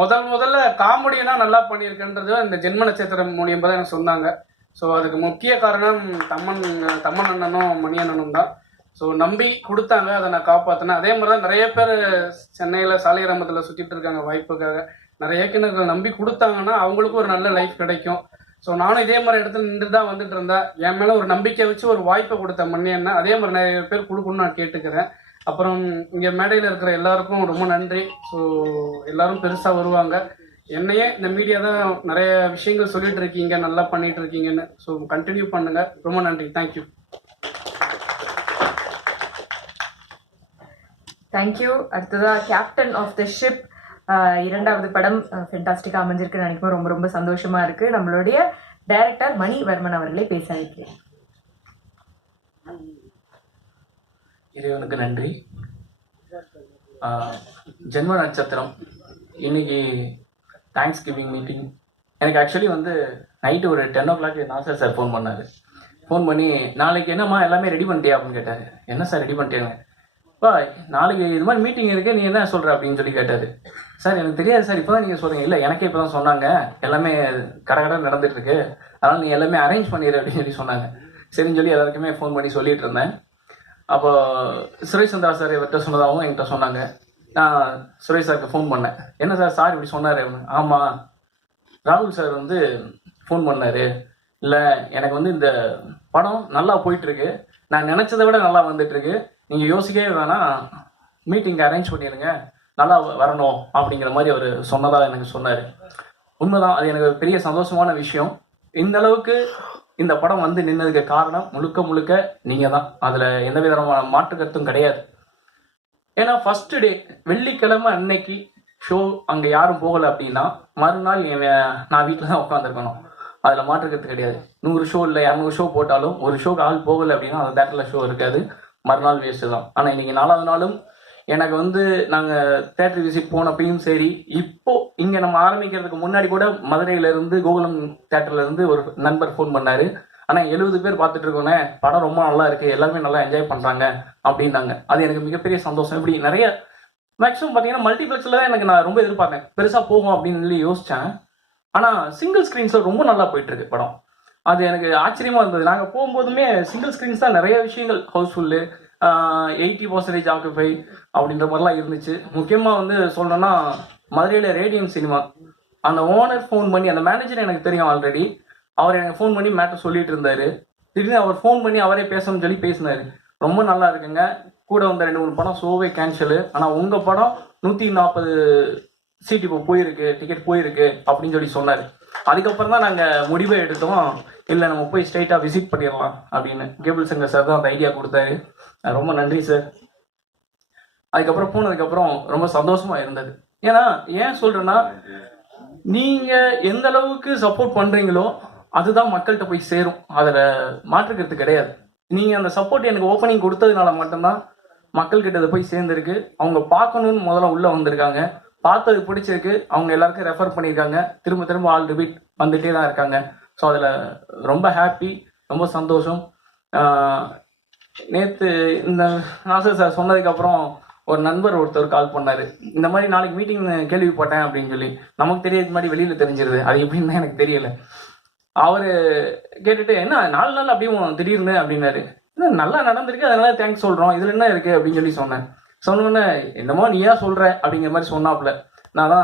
முதல்ல காமெடினா நல்லா பண்ணியிருக்குன்றது இந்த ஜென்ம நட்சத்திரம் மூலியம் தான் எனக்கு சொன்னாங்க. ஸோ அதுக்கு முக்கிய காரணம் தம்மன் அண்ணனும் மணி அண்ணனும் தான். ஸோ நம்பி கொடுத்தாங்க, அதை நான் காப்பாற்றினேன். அதே மாதிரி தான் நிறைய பேர் சென்னையில் சாலிகிராமத்தில் சுற்றிட்டு இருக்காங்க வாய்ப்புக்காக. நிறைய இயக்குநர்கள் நம்பி கொடுத்தாங்கன்னா அவங்களுக்கும் ஒரு நல்ல லைஃப் கிடைக்கும். ஸோ நானும் இதே மாதிரி இடத்துல நின்று தான் வந்துட்டு இருந்தேன். என் மேலே ஒரு நம்பிக்கை வச்சு ஒரு வாய்ப்பை கொடுத்த மணி அண்ணன் அதே மாதிரி நிறைய பேர் கொடுக்கணும்னு நான் கேட்டுக்கிறேன். அப்புறம் இங்கே மேடையில் இருக்கிற எல்லாருக்கும் ரொம்ப நன்றி. ஸோ எல்லாரும் பெருசாக வருவாங்க. என்னையே இந்த மீடியா தான் நிறைய விஷயங்கள் சொல்லிட்டு இருக்கீங்க, நல்லா பண்ணிட்டு இருக்கீங்கன்னு. ஸோ கண்டினியூ பண்ணுங்க. ரொம்ப நன்றி. தேங்க்யூ. தேங்க்யூ. அடுத்ததா கேப்டன் ஆஃப் த ஷிப் இரண்டாவது படம் ஃபென்டாஸ்டிக்காக அமைஞ்சிருக்கு நினைக்கும். ரொம்ப ரொம்ப சந்தோஷமா இருக்கு. நம்மளுடைய டைரக்டர் மணி வர்மன் அவர்களை பேச வைக்கிறேன். இறைவனுக்கு நன்றி. ஜென்ம நட்சத்திரம் இன்னைக்கு தேங்க்ஸ் கிவிங் மீட்டிங். எனக்கு ஆக்சுவலி நைட்டு ஒரு 10 o'clock நாசர் சார் ஃபோன் பண்ணார். ஃபோன் பண்ணி நாளைக்கு என்னம்மா எல்லாமே ரெடி பண்ணிட்டியா அப்படின்னு கேட்டார். என்ன சார் ரெடி பண்ணிட்டேங்க? பா நாளைக்கு இது மாதிரி மீட்டிங் இருக்குது, நீ என்ன சொல்கிற அப்படின்னு சொல்லி கேட்டார். சார் எனக்கு தெரியாது சார், இப்போ தான் நீங்கள் சொல்கிறீங்க. இல்லை எனக்கே இப்போ தான் சொன்னாங்க, எல்லாமே கடை நடந்துகிட்ருக்கு, அதனால் நீ எல்லாமே அரேஞ்ச் பண்ணிடு அப்படின்னு சொல்லி சொன்னாங்க. சரின்னு சொல்லி எல்லாருக்குமே ஃபோன் பண்ணி சொல்லிட்டு இருந்தேன். அப்போ சுரேஷ் சந்திரா சார் இவர்கிட்ட சொன்னதாகவும் என்கிட்ட சொன்னாங்க. நான் சுரேஷ் சாருக்கு ஃபோன் பண்ணேன். என்ன சார் இப்படி சொன்னார்? ஆமாம், ராகுல் சார் ஃபோன் பண்ணார். இல்லை எனக்கு இந்த படம் நல்லா போயிட்டுருக்கு, நான் நினச்சதை விட நல்லா வந்துட்டுருக்கு, நீங்கள் யோசிக்கவே வேணாம், மீட்டிங் அரேஞ்ச் பண்ணிடுங்க, நல்லா வரணும் அப்படிங்கிற மாதிரி அவர் சொன்னதாக எனக்கு சொன்னார். உண்மைதான், அது எனக்கு பெரிய சந்தோஷமான விஷயம். இந்த அளவுக்கு இந்த படம் நின்னதுக்கு காரணம் முழுக்க நீங்கள் தான். அதில் எந்த விதமான மாற்று கருத்தும் கிடையாது. ஏன்னா ஃபர்ஸ்ட் டே வெள்ளிக்கிழமை அன்னைக்கு ஷோ அங்கே யாரும் போகலை அப்படின்னா மறுநாள் நான் வீட்டில் தான் உட்காந்துருக்கணும். அதில் மாற்று கருத்து கிடையாது. 100 ஷோ இல்லை 200 ஷோ போட்டாலும் ஒரு ஷோக்கு ஆள் போகலை அப்படின்னா அந்த தேட்டரில் ஷோ இருக்காது, மறுநாள் வேஸ்ட்டு தான். ஆனால் இன்றைக்கி 4வது நாளும் எனக்கு நாங்கள் தேட்டர் விசிட் போனப்பையும் சரி, இப்போ இங்கே நம்ம ஆரம்பிக்கிறதுக்கு முன்னாடி கூட மதுரையிலேருந்து கோகுலம் தேட்டர்லேருந்து ஒரு நண்பர் ஃபோன் பண்ணார். ஆனால் 70 பேர் பார்த்துட்டு இருக்கோன்னே, படம் ரொம்ப நல்லா இருக்குது, எல்லாருமே நல்லா என்ஜாய் பண்ணுறாங்க அப்படின்னாங்க. அது எனக்கு மிகப்பெரிய சந்தோஷம். இப்படி நிறைய மேக்ஸிமம் பார்த்தீங்கன்னா மல்டிப்ளெக்ஸில் தான் நான் ரொம்ப எதிர்பார்த்தேன், பெருசாக போகும் அப்படின்னு சொல்லி யோசித்தேன். ஆனால் சிங்கிள் ஸ்க்ரீன்ஸில் ரொம்ப நல்லா போயிட்டுருக்கு படம். அது எனக்கு ஆச்சரியமாக இருந்தது. நாங்கள் போகும்போதுமே சிங்கிள் ஸ்க்ரீன்ஸ் தான் நிறைய விஷயங்கள், ஹவுஸ்ஃபுல்லு, 80% ஆக்குபை அப்படின்ற மாதிரிலாம் இருந்துச்சு. முக்கியமாக சொல்லணும்னா மதுரையில் ரேடியம் சினிமா அந்த ஓனர் ஃபோன் பண்ணி, அந்த மேனேஜர் எனக்கு தெரியும் ஆல்ரெடி, அவர் எனக்கு ஃபோன் பண்ணி மேட்டர் சொல்லிட்டு இருந்தார். திடீர்னு அவர் ஃபோன் பண்ணி அவரே பேசணும்னு சொல்லி பேசினார். ரொம்ப நல்லா இருக்குங்க, கூட 2-3 படம் ஷோவே கேன்சலு, ஆனால் உங்கள் படம் 140 சீட் இப்போ போயிருக்கு, டிக்கெட் போயிருக்கு அப்படின்னு சொல்லி சொன்னார். அதுக்கப்புறம் தான் நாங்கள் முடிவை எடுத்தோம், இல்லை நம்ம போய் ஸ்ட்ரைட்டாக விசிட் பண்ணிடலாம் அப்படின்னு. கேபிள் சங்கர் சார் தான் அந்த ஐடியா கொடுத்தாரு. ரொம்ப நன்றி சார். அதுக்கப்புறம் போனதுக்கப்புறம் ரொம்ப சந்தோஷமாக இருந்தது. ஏன்னா ஏன் சொல்கிறேன்னா, நீங்கள் எந்த அளவுக்கு சப்போர்ட் பண்ணுறீங்களோ அதுதான் மக்கள்கிட்ட போய் சேரும், அதில் மாற்றுக்கிறது கிடையாது. நீங்கள் அந்த சப்போர்ட் எனக்கு ஓப்பனிங் கொடுத்ததுனால மட்டும்தான் மக்கள்கிட்ட அதை போய் சேர்ந்துருக்கு. அவங்க பார்க்கணுன்னு முதல்ல உள்ளே வந்திருக்காங்க, பார்த்தது பிடிச்சிருக்கு, அவங்க எல்லாருக்கும் ரெஃபர் பண்ணியிருக்காங்க, திரும்ப ஆல் ரிப்பீட் வந்துகிட்டே தான் இருக்காங்க. ஸோ அதில் ரொம்ப ஹாப்பி, ரொம்ப சந்தோஷம். நேற்று இந்த நாசர் சார் சொன்னதுக்கப்புறம் ஒரு நண்பர் ஒருத்தர் கால் பண்ணார். இந்த மாதிரி நாளைக்கு மீட்டிங் கேள்விப்பட்டேன் அப்படின்னு சொல்லி. நமக்கு தெரியாத மாதிரி வெளியில் தெரிஞ்சிருது, அது எப்படின்னு தான் எனக்கு தெரியலை. அவர் கேட்டுட்டு என்ன 4 நாள் அப்படியும் திடீர்னு அப்படின்னாரு. நல்லா நடந்திருக்கு, அதனால தேங்க்ஸ் சொல்கிறோம், இதில் என்ன இருக்குது அப்படின்னு சொல்லி சொன்னேன். சொன்னோன்னே என்னமோ நீயா சொல்கிற அப்படிங்கிற மாதிரி சொன்னாப்புல. நான் தான்